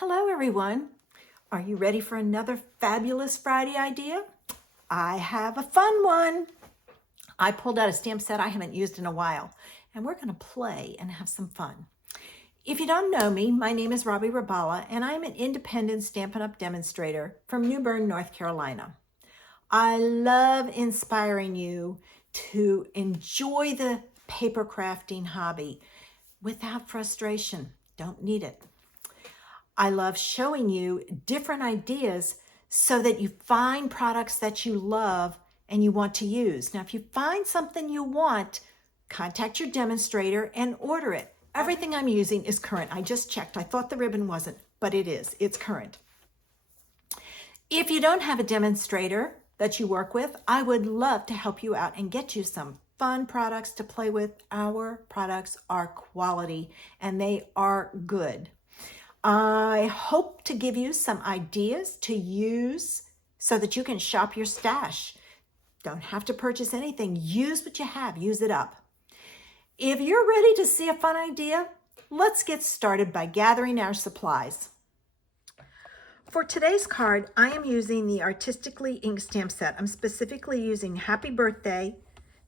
Hello everyone. Are you ready for another fabulous Friday idea? I have a fun one. I pulled out a stamp set I haven't used in a while, and we're going to play and have some fun. If you don't know me, my name is Robbie Rabala, and I'm an independent Stampin' Up! Demonstrator from New Bern, North Carolina. I love inspiring you to enjoy the paper crafting hobby without frustration. Don't need it. I love showing you different ideas so that you find products that you love and you want to use. Now, if you find something you want, contact your demonstrator and order it. Everything I'm using is current. I just checked. I thought the ribbon wasn't, but it is. It's current. If you don't have a demonstrator that you work with, I would love to help you out and get you some fun products to play with. Our products are quality and they are good. I hope to give you some ideas to use so that you can shop your stash. Don't have to purchase anything. Use what you have. Use it up. If you're ready to see a fun idea, let's get started by gathering our supplies. For today's card, I am using the Artistically ink stamp set. I'm specifically using Happy Birthday,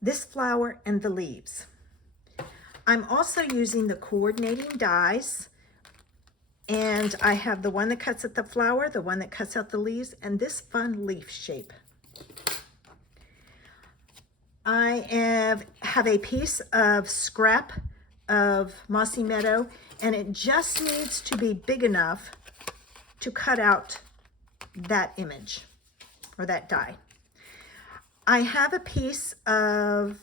this flower, and the leaves. I'm also using the coordinating dies. And I have the one that cuts at the flower, the one that cuts out the leaves, and this fun leaf shape. I have a piece of scrap of Mossy Meadow, and it just needs to be big enough to cut out that image or that die. I have a piece of,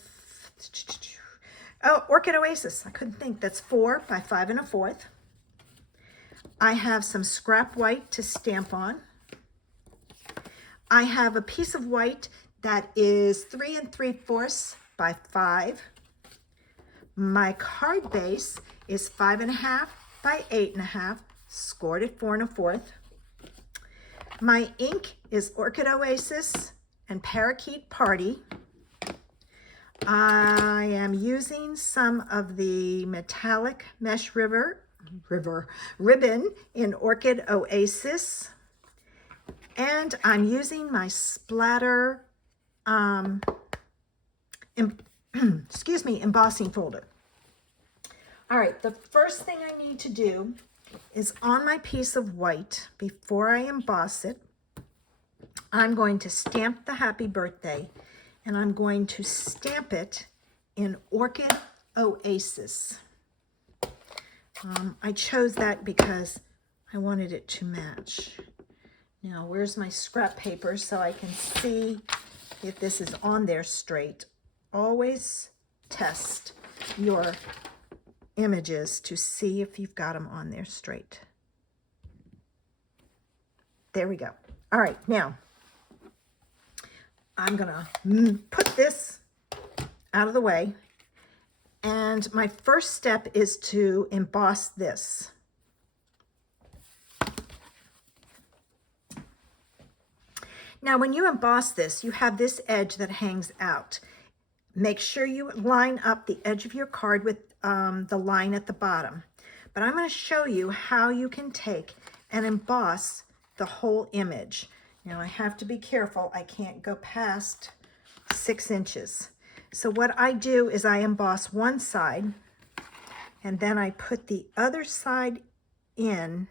Orchid Oasis. I couldn't think. That's 4 by 5 1/4. I have some scrap white to stamp on. I have a piece of white that is 3 3/4 by 5. My card base is 5 1/2 by 8 1/2, scored at 4 1/4. My ink is Orchid Oasis and Parakeet Party. I am using some of the metallic mesh ribbon in Orchid Oasis, and I'm using my splatter embossing folder. All right, the first thing I need to do is on my piece of white, before I emboss it, I'm going to stamp the Happy Birthday, and I'm going to stamp it in Orchid Oasis. I chose that because I wanted it to match. Now, where's my scrap paper so I can see if this is on there straight? Always test your images to see if you've got them on there straight. There we go. All right, now I'm gonna put this out of the way. And my first step is to emboss this. Now, when you emboss this, you have this edge that hangs out. Make sure you line up the edge of your card with the line at the bottom. But I'm going to show you how you can take and emboss the whole image. Now, I have to be careful. I can't go past 6 inches. So what I do is I emboss one side, and then I put the other side in,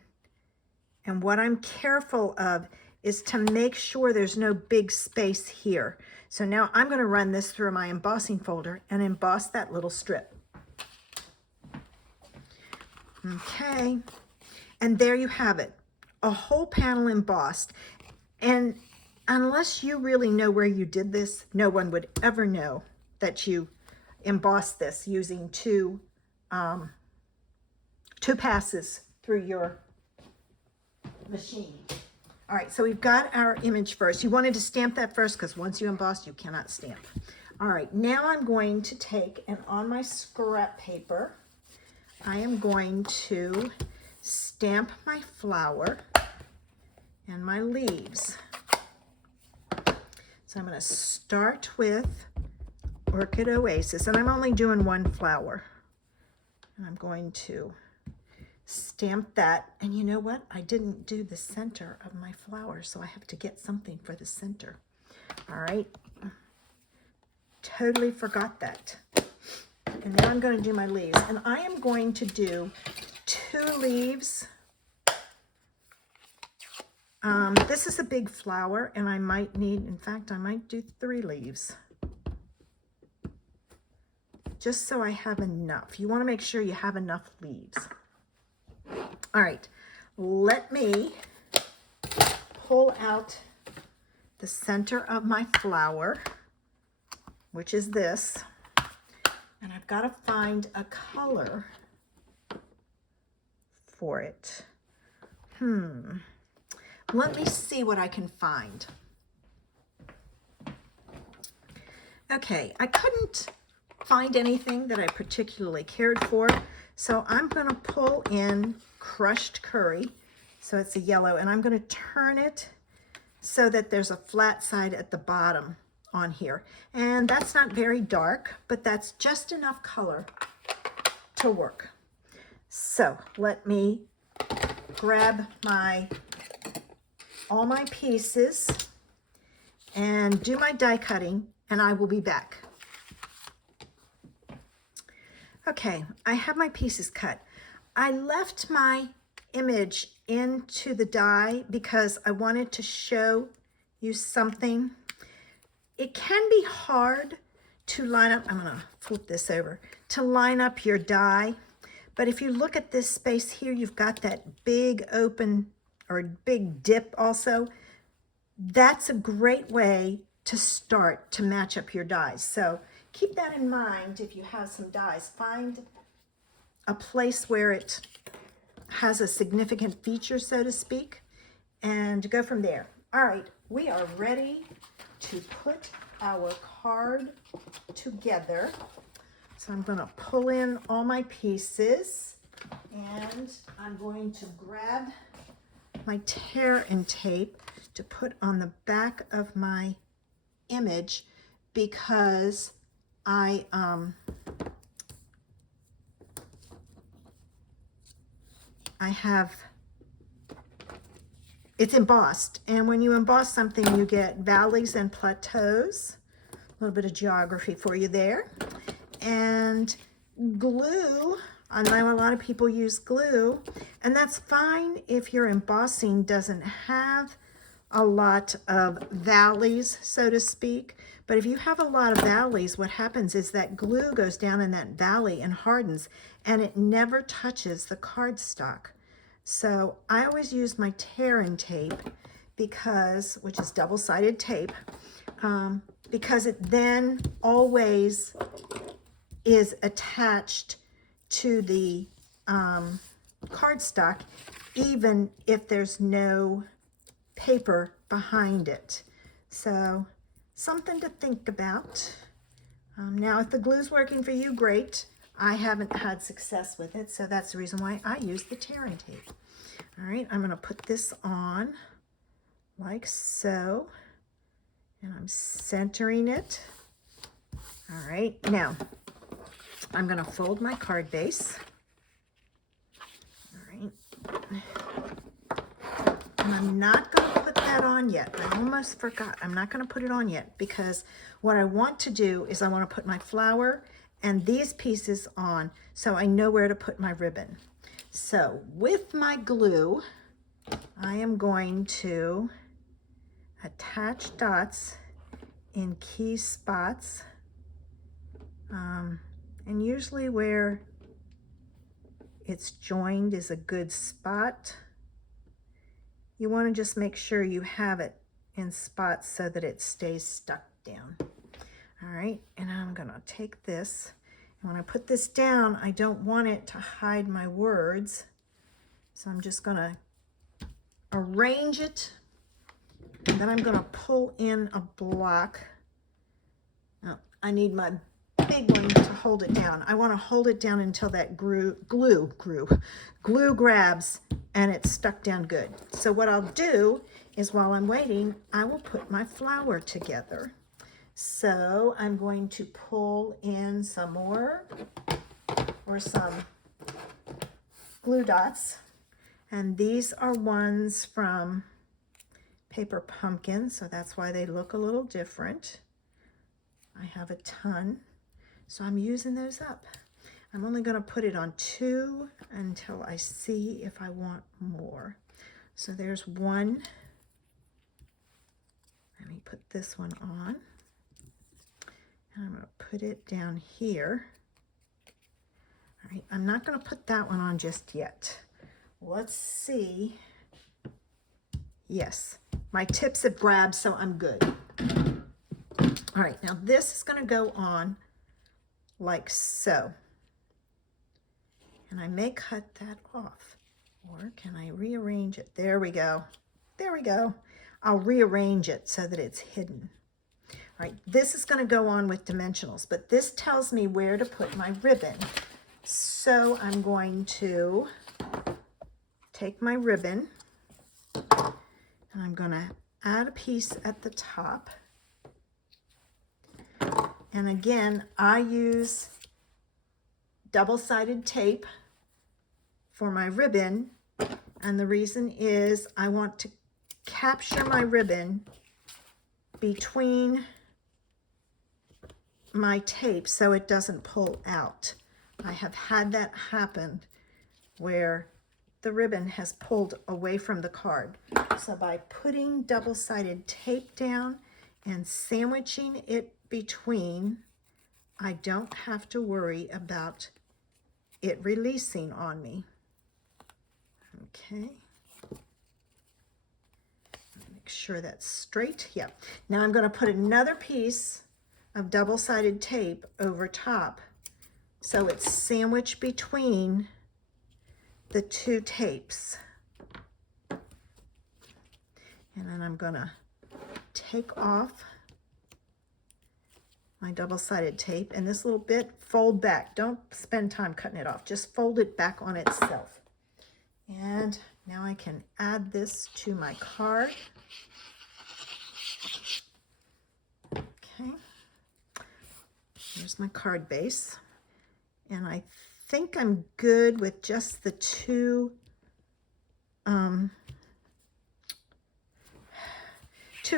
and what I'm careful of is to make sure there's no big space here. So now I'm going to run this through my embossing folder and emboss that little strip. Okay, and there you have it, a whole panel embossed. And unless you really know where you did this, no one would ever know that you embossed this using two passes through your machine. All right, so we've got our image first. You wanted to stamp that first because once you emboss, you cannot stamp. All right, now I'm going to take, and on my scrap paper, I am going to stamp my flower and my leaves. So I'm going to start with Orchid Oasis, and I'm only doing one flower. And I'm going to stamp that. And you know what? I didn't do the center of my flower, so I have to get something for the center. All right. Totally forgot that. And now I'm going to do my leaves. And I am going to do 2 leaves. This is a big flower, and I might need, in fact, I might do 3 leaves. Just so I have enough. You want to make sure you have enough leaves. All right, let me pull out the center of my flower, which is this. And I've got to find a color for it. Let me see what I can find. Okay, I couldn't find anything that I particularly cared for, so I'm going to pull in crushed curry. So it's a yellow, and I'm going to turn it so that there's a flat side at the bottom on here. And that's not very dark, but that's just enough color to work. So let me grab all my pieces and do my die cutting, and I will be back. Okay, I have my pieces cut. I left my image into the die because I wanted to show you something. It can be hard to line up, I'm gonna flip this over, to line up your die. But if you look at this space here, you've got that big open or big dip also. That's a great way to start to match up your dies. So keep that in mind if you have some dies. Find a place where it has a significant feature, so to speak, and go from there. All right, we are ready to put our card together. So I'm going to pull in all my pieces, and I'm going to grab my tear and tape to put on the back of my image because I have, it's embossed, and when you emboss something, you get valleys and plateaus. A little bit of geography for you there. And glue, I know a lot of people use glue, and that's fine if your embossing doesn't have a lot of valleys, so to speak. But if you have a lot of valleys, what happens is that glue goes down in that valley and hardens, and it never touches the cardstock. So I always use my tear and tape because, which is double-sided tape, because it then always is attached to the cardstock, even if there's no paper behind it. So something to think about. Now, if the glue's working for you, great. I haven't had success with it, so that's the reason why I use the tear and tape. All right, I'm going to put this on like so, and I'm centering it. All right, now I'm going to fold my card base. All right. And I'm not going to put that on yet. I almost forgot. I'm not going to put it on yet because what I want to do is I want to put my flower and these pieces on so I know where to put my ribbon. So with my glue, I am going to attach dots in key spots. And usually where it's joined is a good spot. You want to just make sure you have it in spots so that it stays stuck down. All right, and I'm going to take this, and when I put this down, I don't want it to hide my words. So I'm just going to arrange it, and then I'm going to pull in a block. Now, I need my big one to hold it down. I want to hold it down until that glue grabs and it's stuck down good. So what I'll do is while I'm waiting, I will put my flower together. So I'm going to pull in some more or some glue dots, and these are ones from Paper Pumpkin, so that's why they look a little different. I have a ton, so I'm using those up. I'm only going to put it on 2 until I see if I want more. So there's one. Let me put this one on. And I'm going to put it down here. All right, I'm not going to put that one on just yet. Let's see. Yes, my tips have grabbed, so I'm good. All right, now this is going to go on like so. And I may cut that off, or can I rearrange it? There we go. There we go. I'll rearrange it so that it's hidden. All right, this is going to go on with dimensionals, but this tells me where to put my ribbon. So I'm going to take my ribbon, and I'm going to add a piece at the top. And again, I use double-sided tape for my ribbon, and the reason is I want to capture my ribbon between my tape so it doesn't pull out. I have had that happen where the ribbon has pulled away from the card. So by putting double-sided tape down and sandwiching it between, I don't have to worry about it releasing on me. Okay. Make sure that's straight. Yep. Now I'm going to put another piece of double-sided tape over top so it's sandwiched between the 2 tapes. And then I'm going to take off my double-sided tape, and this little bit, fold back. Don't spend time cutting it off. Just fold it back on itself. And now I can add this to my card. Okay. Here's my card base. And I think I'm good with just the 2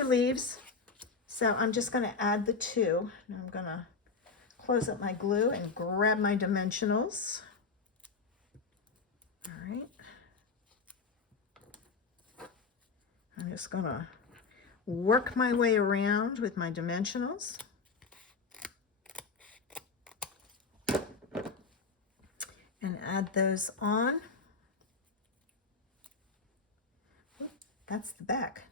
leaves. So I'm just going to add the 2. Now I'm going to close up my glue and grab my dimensionals. All right. I'm just going to work my way around with my dimensionals. And add those on. That's the back.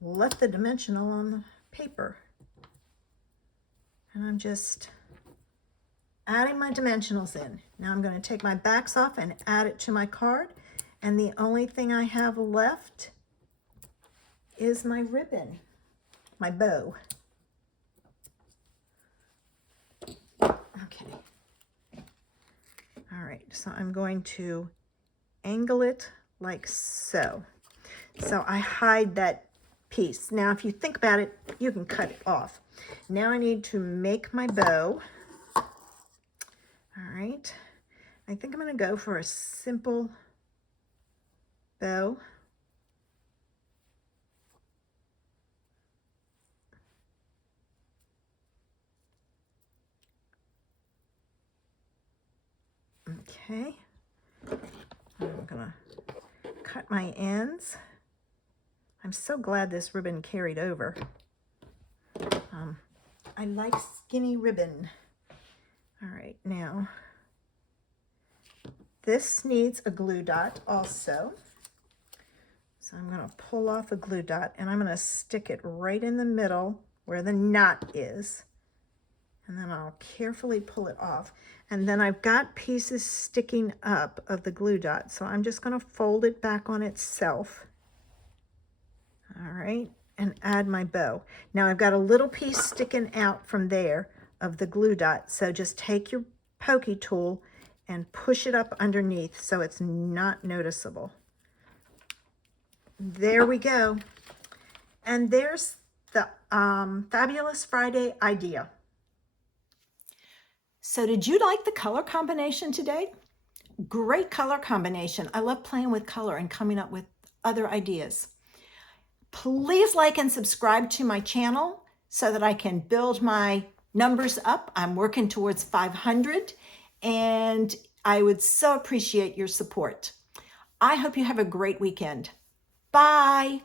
Left the dimensional on the paper. And I'm just adding my dimensionals in. Now I'm going to take my backs off and add it to my card. And the only thing I have left is my ribbon, my bow. Okay. All right, so I'm going to angle it like so. So I hide that piece. Now, if you think about it, you can cut it off. Now I need to make my bow. All right. I think I'm going to go for a simple bow. Okay. I'm going to cut my ends. I'm so glad this ribbon carried over. I like skinny ribbon. All right, now this needs a glue dot also. So I'm going to pull off a glue dot and I'm going to stick it right in the middle where the knot is. And then I'll carefully pull it off. And then I've got pieces sticking up of the glue dot. So I'm just going to fold it back on itself. All right, and add my bow. Now I've got a little piece sticking out from there of the glue dot. So just take your pokey tool and push it up underneath so it's not noticeable. There we go. And there's the Fabulous Friday idea. So did you like the color combination today? great color combination. I love playing with color and coming up with other ideas. Please like and subscribe to my channel so that I can build my numbers up. I'm working towards 500, and I would so appreciate your support. I hope you have a great weekend. Bye.